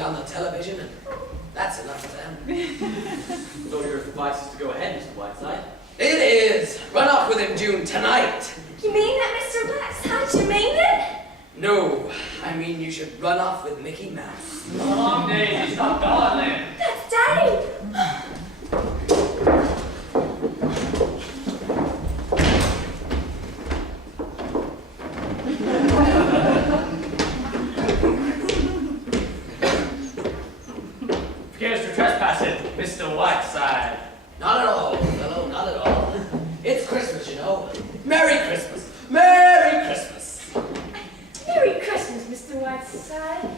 see on the television, and that's enough for them. So your advice is to go ahead, Mr. Whiteside? It is! Run off with him, June, tonight! You mean that, Mr. Blackside? You mean it? No, I mean you should run off with Mickey Mouse. Long days, stop darling. That's Daddy! Forgive us for trespassing, Mr. Whiteside. Not at all, fellow, not at all. It's Christmas, you know. Merry Christmas! Merry Christmas! Merry Christmas, Mr. Whiteside.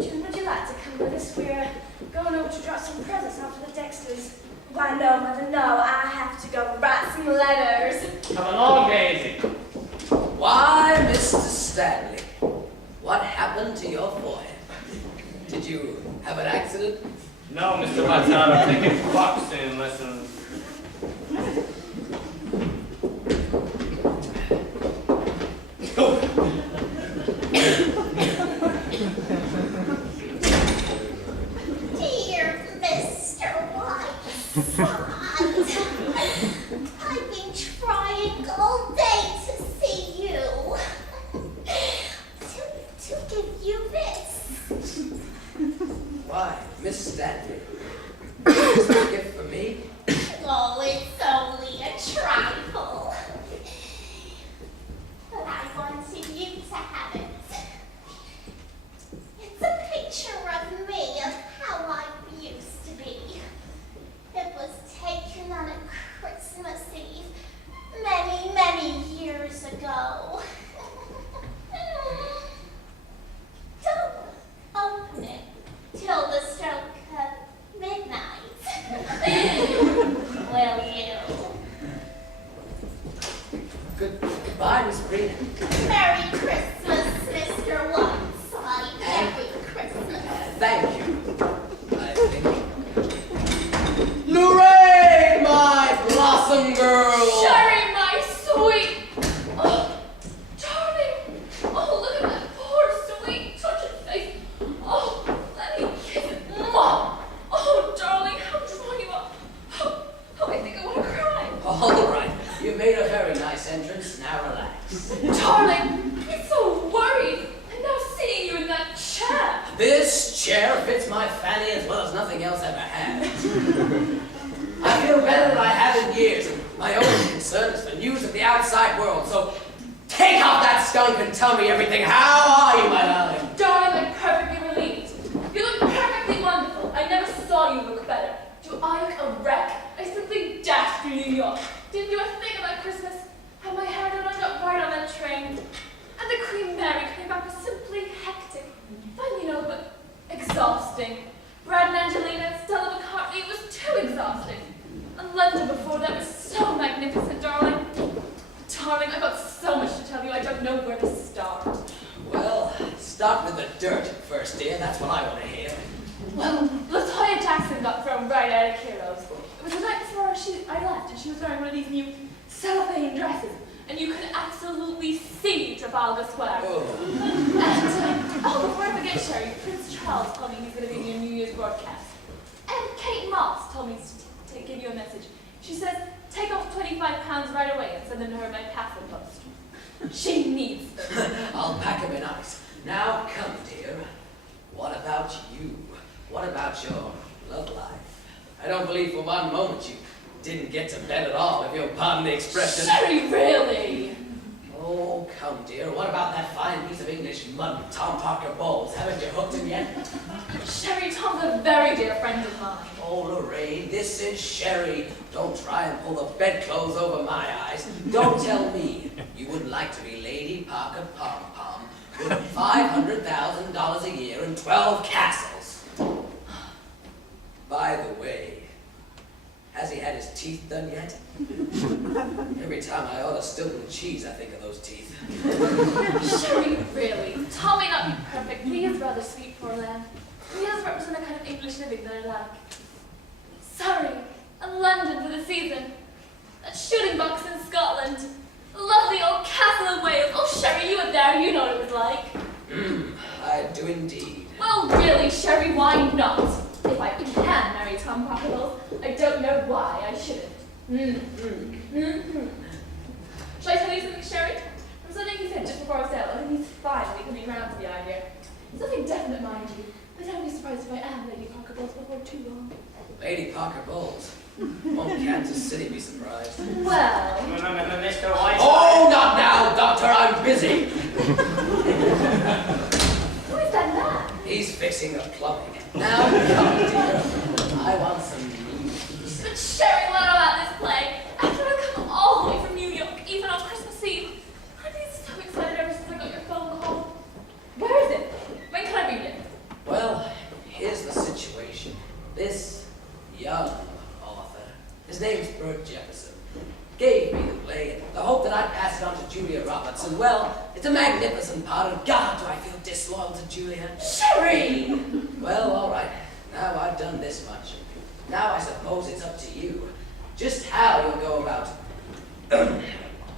June, would you like to come with us? We're going over to drop some presents off to the Dexters. Why, no, Mother, no. I have to go write some letters. Come along, Daisy. Why, Mr. Stanley, what happened to your forehead? Did you have an accident? No, Mr. Whiteside, I'm taking boxing lessons. Dear Mr. Whiteside, I've been trying all day to see you. To give you this. Why, Miss Stanley, is this a gift for me? Oh, it's only a trifle. But I wanted you to have it. It's a picture of me, of how I used to be. It was taken on a Christmas Eve many, many years ago. Don't open it till the stroke of midnight. Will you? Goodbye, Miss Brina. Merry Christmas, Mr. Whiteside. Merry Christmas. Thank you. I think. Lorraine, my blossom girl! Sherry, my sweet. Oh, darling. Oh, look at that poor, sweet, touching face. Oh, let me kiss it. Mom. Oh, darling, how dry you are. Oh, I think I want to cry. All right, you made a very nice entrance. Now relax. Darling, I'm so worried. I'm now seeing you in that chair. This chair fits my fanny as well as nothing else ever has. I feel better than I have in years, and my only concern is the news of the outside world. So take off that skunk and tell me everything. How are you, my darling? Darling, I'm perfectly relieved. You look perfectly wonderful. I never saw you look better. Do I look a wreck? I simply dashed through New York. Didn't do a thing about Christmas. Had my hair done, I got right on that train. And the Queen Mary came back was simply hectic. Fun, you know, but exhausting. Brad and Angelina, Stella McCartney, it was too exhausting. And London before that was so magnificent, darling. Darling, I've got so much to tell you, I don't know where to start. Well, start with the dirt first, dear. That's what I want to hear. Well, Latoya Jackson got thrown right out of Kiros. It was the night before I left, and she was wearing one of these new cellophane dresses, and you could absolutely see Trafalgar Square. Oh. And, before I forget, Sherry, Prince Charles told me he's going to be in your New Year's broadcast. And Kate Moss told me to give you a message. She says, take off £25 right away and send them to her by parcel post. She needs them. I'll pack them in ice. Now come, dear. What about you? What about your love life? I don't believe for one moment you didn't get to bed at all, if you'll pardon the expression. Sherry, really? Oh, come, dear. What about that fine piece of English mud, Tom Parker Bowles? Haven't you hooked him yet? Sherry, Tom's a very dear friend of mine. Oh, Lorraine, this is Sherry. Don't try and pull the bedclothes over my eyes. Don't tell me you wouldn't like to be Lady Parker Pom-Pom with $500,000 a year and 12 castles. By the way, has he had his teeth done yet? Every time I order Stilton cheese, I think of those teeth. Sherry, really? Tom may not be perfect, but he is rather sweet, poor lamb. He does represent a kind of English living that I like. Surrey and London for the season. That shooting box in Scotland. A lovely old castle in Wales. Oh, Sherry, you were there. You know what it was like. I do indeed. Well, Oh, really, Sherry, why not? If I can marry Tom Pocketbles, I don't know why I shouldn't. Shall I tell you something, Sherry? From something he said just before our sale, I think he's finally coming around to the idea. It's nothing definite, mind you, but don't be surprised if I am Lady Pocketbles before too long. Lady Parker Bowles. Won't Kansas City be surprised? Well, Mr. White. Oh, not now, Doctor, I'm busy. who is that man? He's fixing the plumbing. Now, come, dear. I want some news. But Sherry, what about this play? After I've come all the way from New York, even on Christmas Eve, I've been so excited ever since I got your phone call. Where is it? When can I read it? Well, here's the situation. This young author, his name's Bert Jefferson, gave me the play in the hope that I'd pass it on to Julia Roberts. And well, it's a magnificent part, and God, do I feel disloyal to Julia. Sherry! Well, all right. Now I've done this much. Now I suppose it's up to you. Just how you'll go about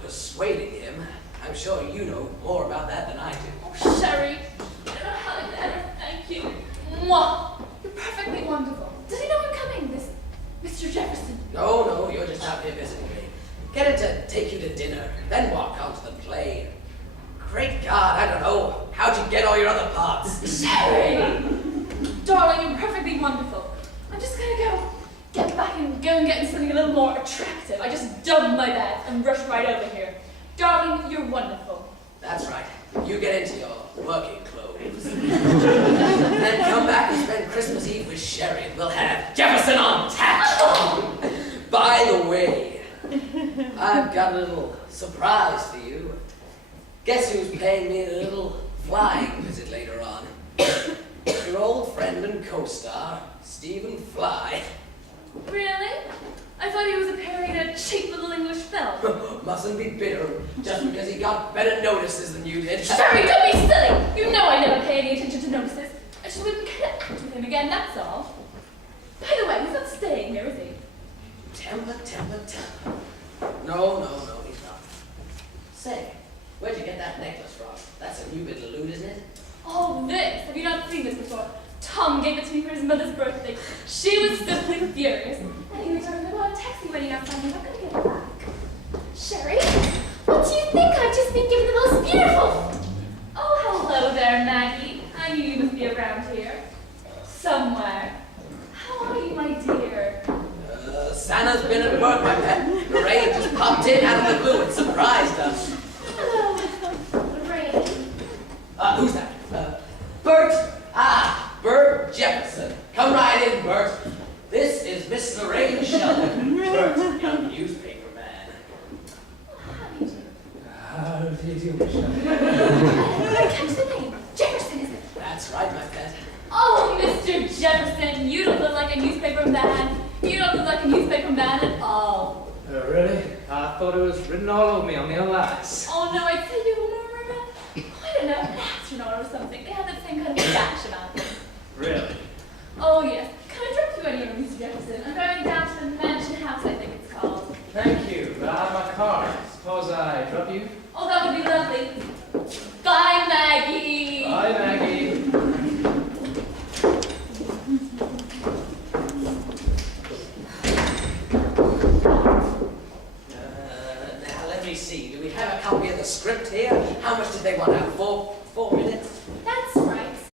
persuading him. I'm sure you know more about that than I do. Oh, Sherry, I don't know how to ever thank you. Mwah! You're perfectly wonderful. Does he know I'm coming, this Mr. Jefferson? No, you're just out here visiting me. Get him to take you to dinner, then walk on to the play. Great God, I don't know. How'd you get all your other parts? Sherry! Darling, you're perfectly wonderful. I'm just gonna get back and go and get something a little more attractive. I just dumped my bag and rushed right over here. Darling, you're wonderful. That's right. You get into your working clothes. Then come back and spend Christmas Eve with Sherry, and we'll have Jefferson on tap. By the way, I've got a little surprise for you. Guess who's paying me a little flying visit later on? Your old friend and co-star, Stephen Fly. Really? I thought he was appearing in a cheap little English film. Mustn't be bitter just because he got better notices than you did. Sherry, don't be silly! You know I never pay any attention to notices. I just wouldn't get to act with him again, that's all. By the way, he's not staying here, is he? Temper. No, he's not. Say, where'd you get that necklace from? That's a new bit of loot, isn't it? Oh, this! Have you not seen this before? Tom gave it to me for his mother's birthday. She was simply furious. And he returned to go on a taxi waiting outside. He's not going to get it back. Sherry, what do you think? I've just been given the most beautiful. Oh, hello there, Maggie. I knew you must be around here. Somewhere. How are you, my dear? Santa's been at work, my pet. Lorraine just popped in out of the blue and surprised us. Hello, Lorraine. Who's that? Bert. Bert Jefferson. Come right in, Bert. This is Miss Lorraine Sheldon. Bert, young newspaper man. How do you do? How do you do, Sheldon? I catch the name. Jefferson, is it? That's right, my pet. Oh, Mr. Jefferson, you don't look like a newspaper man. You don't look like a newspaper man at all. Really? I thought it was written all over me on the lights. Oh no, I'd say you were more of I don't know, an astronaut or something. They have that same kind of dash about them. Really? Oh yes. Can I drop you anywhere, Mr. Jefferson? I'm going down to the Mansion House, I think it's called. Thank you. I have my car. Suppose I drop you? Oh, that would be lovely. Bye, Maggie. Bye, Maggie. Now let me see. Do we have a copy of the script here? How much did they want out